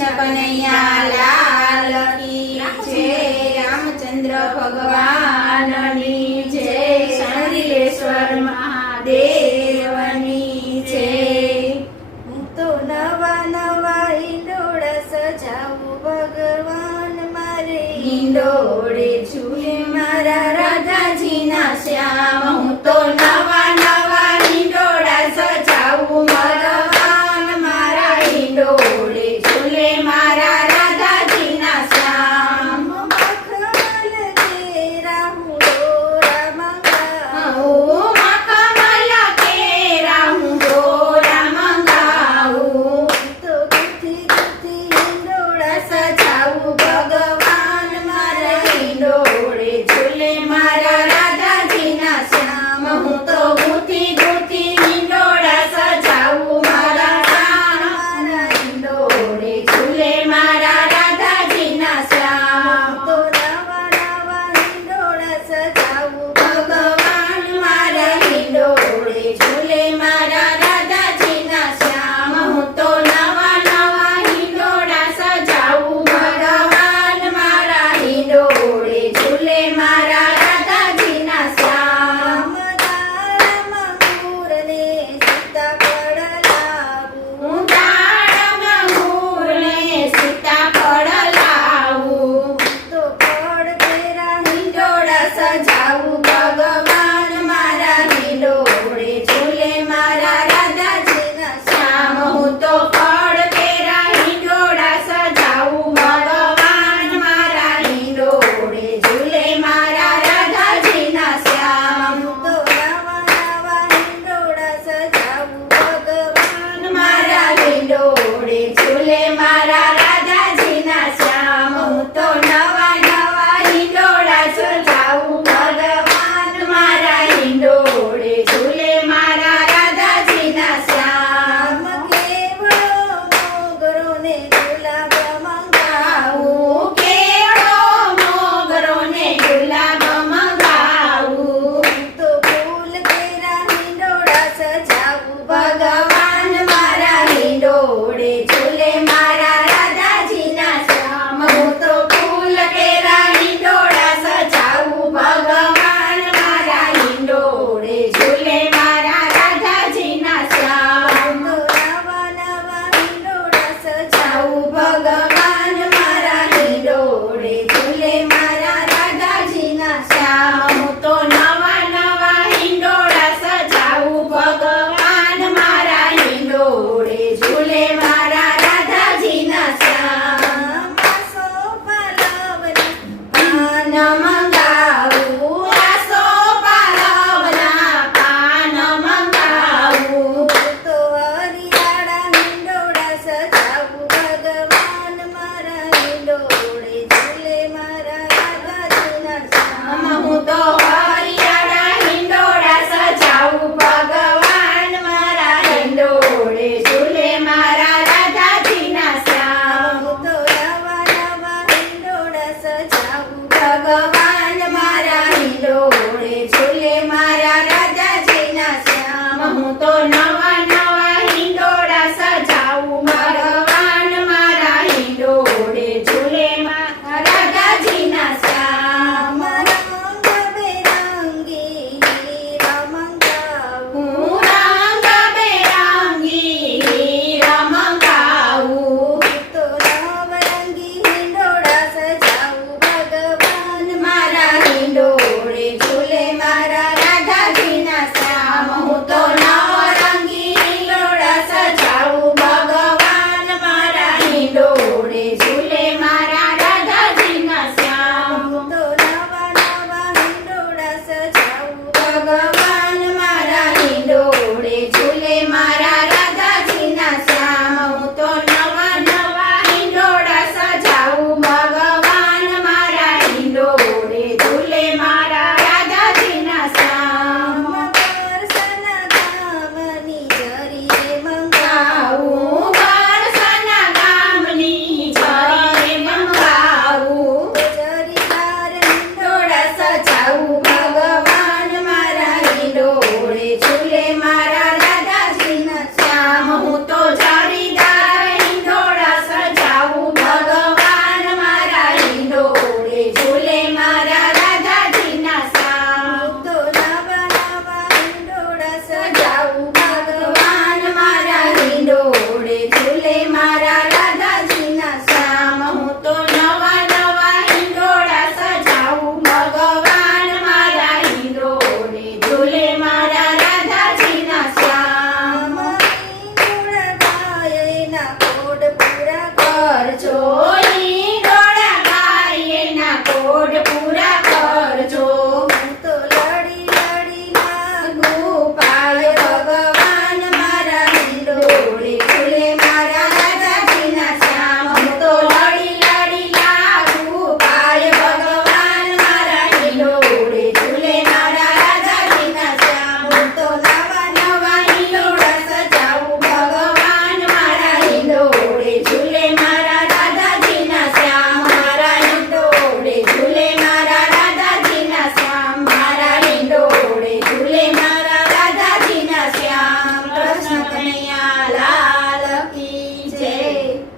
કૃષ્ણ કનૈયા લાલ કી જય, રામચંદ્ર ભગવાનની જય, શંકરેશ્વર મહાદેવની જય। હું તો નવા નવા ઈંડોળા સજાવું ભગવાન મારે, ઈંડોળે ઝૂલે મારા રાધાજીના શ્યામ। હું તો નવા નવા ઈંડોળા સજાવું ભગવાન મારા, ઈંડોળે ઝૂલે મારા રાધાજીના શ્યામ। મખમલ કેરા હું દોરા મંગાવું, હું મખમલ કેરા હું દોરા મંગાવું, તો ગુથી ગુથી ઈંડોળા સજાવું ભગવાન મારા, ઈંડોળે ઝૂલે મારા રાધાજીના શ્યામ। હું તો ગૂંથી ગૂંથી ઈંડોળા સજાવું મારા શ્યામ, મારા ઈંડોળે ઝૂલે મારા રાધાજીના શ્યામ। તો નવા નવા ઈંડોળા સજાવું ભગવાન મારા, ઈંડોળે ઝૂલે મારા રાધાજીના શ્યામ। હું તો નવા નવા ઈંડોળા સજાવું ભગવાન મારા, ઈંડોળે ઝૂલે મારા રાધાજીના શ્યામ। રામદાળમાં મૂરને સીતાફળ લાવું, હું દાડમાં મૂળને સીતાફળ લાવું, તો ફળ તેરા ઈંડોળા સજાવું ભગવાન મારા, ઈંડોળે ઝૂલે મારા રાધાજીના શ્યામ। હું તો ફળ કેરા ઈંડોળા સજાવું ભગવાન મારા, ઈંડોળે ઝૂલે મારા રાધાજીના શ્યામ। તો નવા નવા ઈંડોળા સજાવું ભગવાન મારા, ઈંડોળે ઝૂલે મારા રાધાજીના શ્યામ। હું તો નવા નવા ઈંડોળા સજાવું ભગવાન મારા, ઈંડોળે ઝૂલે મારા રાધાજીના શ્યામ। રામ કેવડો મોગરો ને